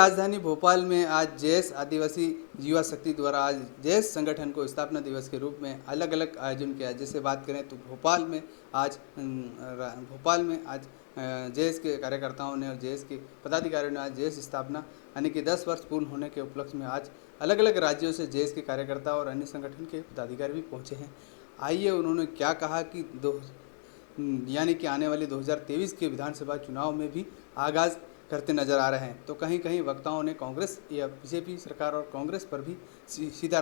राजधानी भोपाल में आज जेएस आदिवासी युवा शक्ति द्वारा आज जेएस संगठन को स्थापना दिवस के रूप में अलग अलग आयोजन किया। जैसे बात करें तो भोपाल में आज जेएस के कार्यकर्ताओं ने और जेएस के पदाधिकारियों ने आज जेएस स्थापना यानी कि 10 वर्ष पूर्ण होने के उपलक्ष्य में आज अलग अलग राज्यों से जेएस के कार्यकर्ता और अन्य संगठन के पदाधिकारी भी पहुँचे हैं। आइए उन्होंने क्या कहा कि यानी कि आने वाले 2023 के विधानसभा चुनाव में भी आगाज़ करते नजर आ रहे हैं। तो कहीं कहीं वक्ताओं ने कांग्रेस या बीजेपी सरकार और कांग्रेस पर भी सीधा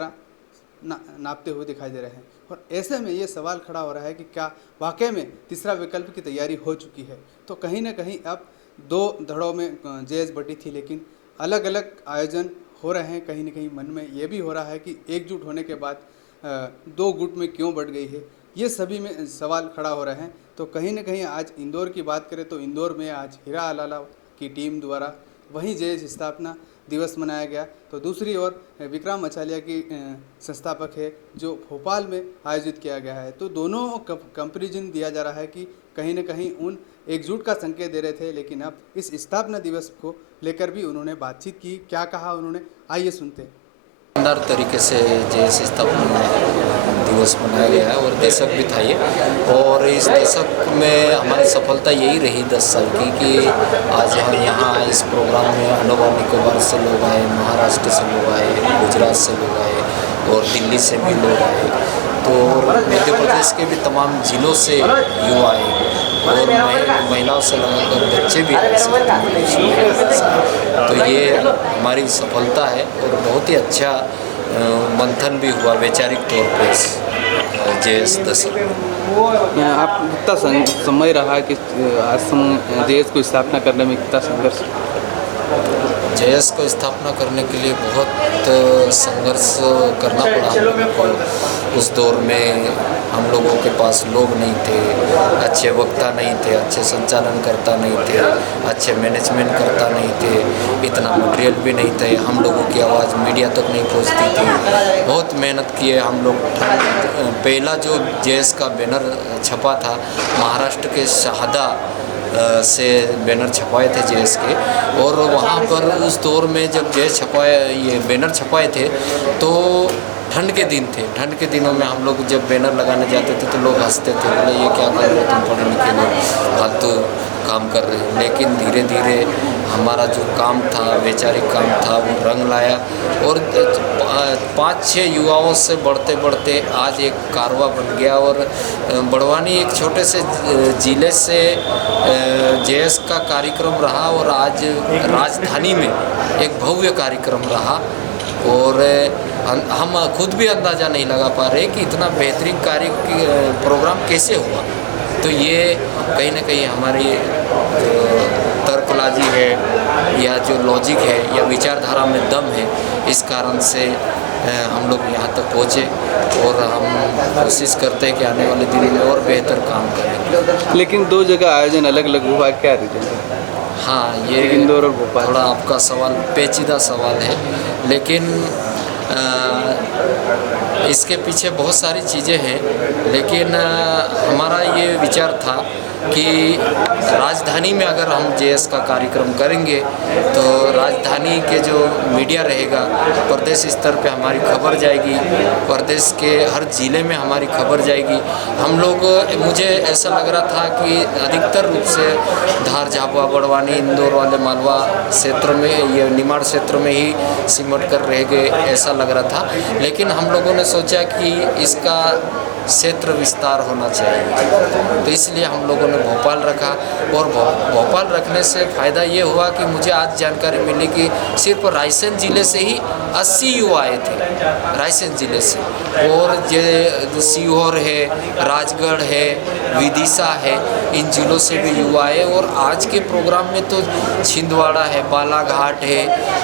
नापते हुए दिखाई दे रहे हैं। और ऐसे में ये सवाल खड़ा हो रहा है कि क्या वाकई में तीसरा विकल्प की तैयारी हो चुकी है। तो कहीं ना कहीं अब 2 धड़ों में जेएस बटी थी, लेकिन अलग अलग आयोजन हो रहे हैं। कहीं ना कहीं मन में ये भी हो रहा है कि एकजुट होने के बाद 2 गुट में क्यों बढ़ गई है, ये सभी में सवाल खड़ा हो रहे हैं। तो कहीं ना कहीं आज इंदौर की बात करें तो इंदौर में आज हीरा अलाला की टीम द्वारा वहीं जेएस स्थापना दिवस मनाया गया। तो दूसरी ओर विक्रम अचालिया की संस्थापक है जो भोपाल में आयोजित किया गया है। तो दोनों कंपैरिजन दिया जा रहा है कि कहीं ना कहीं उन एकजुट का संकेत दे रहे थे, लेकिन अब इस स्थापना दिवस को लेकर भी उन्होंने बातचीत की। क्या कहा उन्होंने, आइए सुनते हैं। शानदार तरीके से जेएस स्थापना दिवस मनाया गया है और दशक भी था ये। और इस दशक में हमारी सफलता यही रही 10 साल की कि आज हम यहाँ इस प्रोग्राम में अंडमान निकोबार से लोग आए, महाराष्ट्र से लोग आए, गुजरात से लोग आए और दिल्ली से भी लोग आए। तो मध्य प्रदेश के भी तमाम ज़िलों से युवा आए और महिलाओं से लगाकर बच्चे भी आए। तो ये हमारी सफलता है और बहुत ही अच्छा मंथन भी हुआ वैचारिक तौर पर जेएस दशक। आप कितना समय रहा कि जेएस को स्थापना करने में कितना संघर्ष? जेएस को स्थापना करने के लिए बहुत संघर्ष करना पड़ा हम लोगों को। उस दौर में हम लोगों के पास लोग नहीं थे, अच्छे वक्ता नहीं थे, अच्छे संचालन करता नहीं थे, अच्छे मैनेजमेंट करता नहीं थे, इतना मटेरियल भी नहीं थे, हम लोगों की आवाज़ मीडिया तक नहीं पहुंचती थी। बहुत मेहनत किए हम लोग। पहला जो जेएस का बैनर छपा था महाराष्ट्र के शहादा से बैनर छपाए थे जेएस के। और वहाँ पर उस दौर में जब जेएस ये बैनर छपाए थे तो ठंड के दिन थे। ठंड के दिनों में हम लोग जब बैनर लगाने जाते थे तो लोग हंसते थे, बोले ये क्या कर रहे हो तुम पढ़े लिखे लोग, फालतू काम कर रहे हैं। लेकिन धीरे धीरे हमारा जो काम था, वैचारिक काम था, वो रंग लाया और 5-6 युवाओं से बढ़ते बढ़ते आज एक कारवा बन गया। और बड़वानी एक छोटे से ज़िले से जेएस का कार्यक्रम रहा और आज राजधानी में एक भव्य कार्यक्रम रहा। और हम खुद भी अंदाज़ा नहीं लगा पा रहे कि इतना बेहतरीन प्रोग्राम कैसे हुआ। तो ये कहीं ना कहीं हमारी तर्कबाजी है या जो लॉजिक है या विचारधारा में दम है, इस कारण से हम लोग यहाँ तक पहुँचे और हम कोशिश करते हैं कि आने वाले दिनों में और बेहतर काम करें। लेकिन 2 जगह आयोजन अलग अलग हुआ, क्या रीजन है? हाँ, ये इंदौर और भोपाल। थोड़ा आपका सवाल पेचीदा सवाल है, लेकिन इसके पीछे बहुत सारी चीज़ें हैं। लेकिन हमारा ये विचार था कि राजधानी में अगर हम जेएस का कार्यक्रम करेंगे तो राजधानी के जो मीडिया रहेगा, प्रदेश स्तर पे हमारी खबर जाएगी, प्रदेश के हर ज़िले में हमारी खबर जाएगी। हम लोग, मुझे ऐसा लग रहा था कि अधिकतर रूप से धार, झाबुआ, बड़वानी, इंदौर वाले मालवा क्षेत्र में, ये निमाड़ क्षेत्र में ही सिमट कर रह गए, ऐसा लग रहा था। लेकिन हम लोगों ने सोचा कि इसका क्षेत्र विस्तार होना चाहिए, तो इसलिए हम लोगों ने भोपाल रखा। और भोपाल रखने से फ़ायदा ये हुआ कि मुझे आज जानकारी मिली कि सिर्फ रायसेन ज़िले से ही 80 युवा आए थे, रायसेन ज़िले से। और ये सीहोर है, राजगढ़ है, विदिशा है, इन ज़िलों से भी युवा आए। और आज के प्रोग्राम में तो छिंदवाड़ा है, बालाघाट है,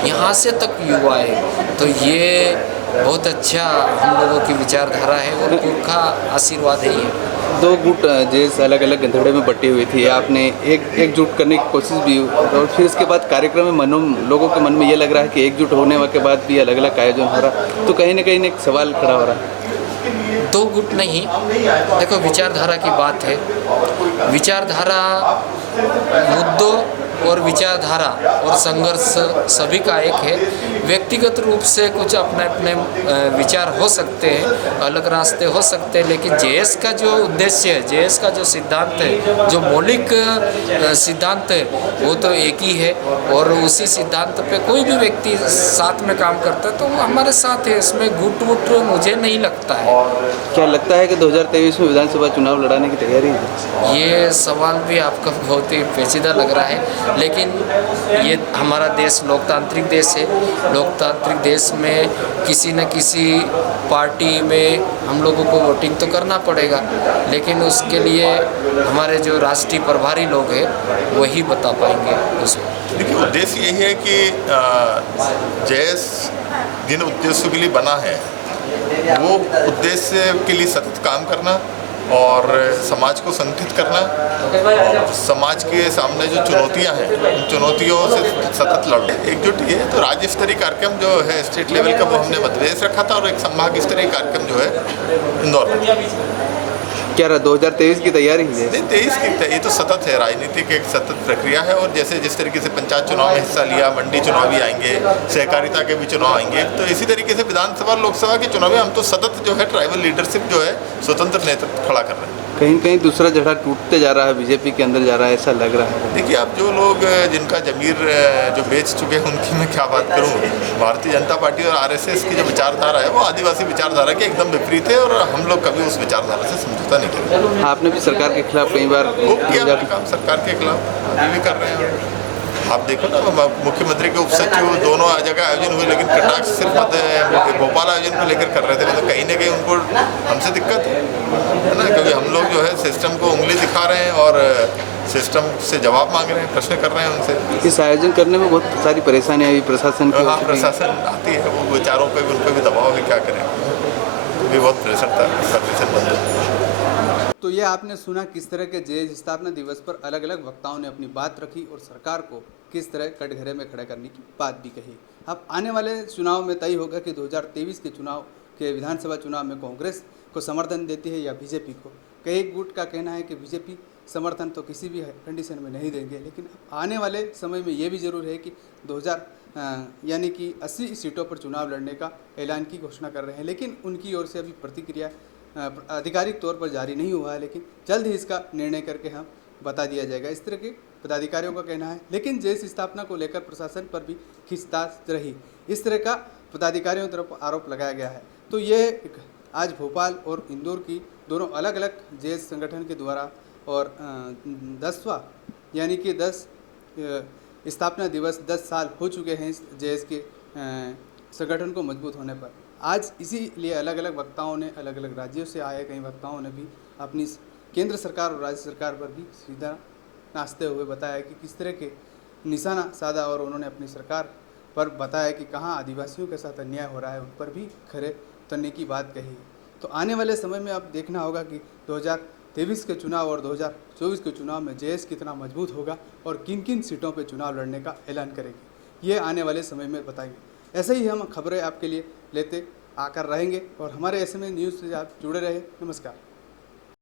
यहाँ से तक युवा आए। तो ये बहुत अच्छा हम लोगों की विचारधारा है और पुरखा आशीर्वाद है ये। 2 गुट जेएस अलग अलग धड़े में बटी हुई थी, आपने एकजुट करने की कोशिश भी, और फिर इसके बाद कार्यक्रम में लोगों के मन में ये लग रहा है कि एकजुट होने के बाद भी अलग अलग आयोजन हो रहा। तो कहीं ना कहीं एक सवाल खड़ा हो रहा है। 2 गुट नहीं, देखो विचारधारा की बात है। विचारधारा, मुद्दों और विचारधारा और संघर्ष सभी का एक है। व्यक्तिगत रूप से कुछ अपने अपने विचार हो सकते हैं, अलग रास्ते हो सकते हैं, लेकिन जेएस का जो उद्देश्य है, जेएस का जो सिद्धांत है, जो मौलिक सिद्धांत है, वो तो एक ही है। और उसी सिद्धांत पे कोई भी व्यक्ति साथ में काम करता है तो वो हमारे साथ है, इसमें गुट वुट मुझे नहीं लगता है। क्या लगता है कि 2023 में विधानसभा चुनाव लड़ाने की तैयारी है? ये सवाल भी आपका बहुत ही पेचीदा लग रहा है, लेकिन ये हमारा देश लोकतांत्रिक देश है। लोकतांत्रिक देश में किसी न किसी पार्टी में हम लोगों को वोटिंग तो करना पड़ेगा, लेकिन उसके लिए हमारे जो राष्ट्रीय प्रभारी लोग हैं वही बता पाएंगे उसमें। देखिए, उद्देश्य यही है कि जेएस जिन उद्देश्यों के लिए बना है वो उद्देश्य के लिए सतत काम करना और समाज को संगठित करना और समाज के सामने जो चुनौतियां हैं उन चुनौतियों से सतत लड़ने एकजुट ये है। तो राज्य स्तरीय कार्यक्रम जो है स्टेट लेवल का वो हमने मध्य प्रदेश रखा था और एक संभाग स्तरीय कार्यक्रम जो है इंदौर में। क्या रहा 2023 की तैयारी है? नहीं, 23 की ये तो सतत है, राजनीतिक एक सतत प्रक्रिया है। और जैसे जिस तरीके से पंचायत चुनाव में हिस्सा लिया, मंडी चुनाव भी आएंगे, सहकारिता के भी चुनाव आएंगे, तो इसी तरीके से विधानसभा लोकसभा के चुनाव में हम तो सतत जो है ट्राइबल लीडरशिप जो है स्वतंत्र नेतृत्व खड़ा कर रहे हैं। कहीं कहीं दूसरा जगह टूटते जा रहा है, बीजेपी के अंदर जा रहा है, ऐसा लग रहा है। देखिए, अब जो लोग जिनका जमीर जो बेच चुके हैं उनकी मैं क्या बात करूं। भारतीय जनता पार्टी और आरएसएस की जो विचारधारा है वो आदिवासी विचारधारा के एकदम विपरीत है और हम लोग कभी उस विचारधारा से समझौता नहीं करेंगे। आपने भी सरकार के खिलाफ कई बार खूब किया अपना काम सरकार के खिलाफ, अभी भी कर रहे हैं। आप देखो ना, मुख्यमंत्री के उपसचिव दोनों जगह आयोजन हुए, लेकिन कटाक्ष सिर्फ भोपाल आयोजन को लेकर कर रहे थे। मतलब कहीं ना कहीं उनको हमसे दिक्कत है ना, क्योंकि हम लोग जो है सिस्टम को उंगली दिखा रहे हैं और सिस्टम से जवाब मांग रहे हैं, प्रश्न कर रहे हैं उनसे। इस आयोजन करने में बहुत सारी परेशानियाँ आई प्रशासन की। हाँ, प्रशासन आती है, वो विचारों पर उन पर भी दबाव है, क्या करें, भी बहुत प्रेशर था परमिशन बंद। तो ये आपने सुना किस तरह के जेएस स्थापना दिवस पर अलग अलग वक्ताओं ने अपनी बात रखी और सरकार को किस तरह कटघरे में खड़ा करने की बात भी कही। अब आने वाले चुनाव में तय होगा कि 2023 के चुनाव के विधानसभा चुनाव में कांग्रेस को समर्थन देती है या बीजेपी को। कई गुट का कहना है कि बीजेपी समर्थन तो किसी भी कंडीशन में नहीं देंगे, लेकिन आने वाले समय में ये भी जरूर है कि 2000 यानी कि 80 सीटों पर चुनाव लड़ने का ऐलान की घोषणा कर रहे हैं, लेकिन उनकी ओर से अभी प्रतिक्रिया आधिकारिक तौर पर जारी नहीं हुआ है, लेकिन जल्द ही इसका निर्णय करके हम बता दिया जाएगा, इस तरह के पदाधिकारियों का कहना है। लेकिन जेएस स्थापना को लेकर प्रशासन पर भी खींचतान रही, इस तरह का पदाधिकारियों की तरफ आरोप लगाया गया है। तो ये आज भोपाल और इंदौर की दोनों अलग अलग जेएस संगठन के द्वारा और 10वां यानी कि 10 स्थापना दिवस 10 साल हो चुके हैं इस जेएस के संगठन को मजबूत होने पर। आज इसीलिए अलग अलग वक्ताओं ने अलग अलग राज्यों से आए कई वक्ताओं ने भी अपनी केंद्र सरकार और राज्य सरकार पर भी सीधा नाचते हुए बताया कि किस तरह के निशाना साधा और उन्होंने अपनी सरकार पर बताया कि कहाँ आदिवासियों के साथ अन्याय हो रहा है, उन पर भी खरे उतरने की बात कही। तो आने वाले समय में अब देखना होगा कि 2023 के चुनाव और 2024 के चुनाव में जेएस कितना मजबूत होगा और किन किन सीटों पर चुनाव लड़ने का ऐलान करेगी, ये आने वाले समय में बताएंगे। ऐसे ही हम खबरें आपके लिए लेते आकर रहेंगे और हमारे ऐसे में न्यूज़ से आप जुड़े रहे। नमस्कार।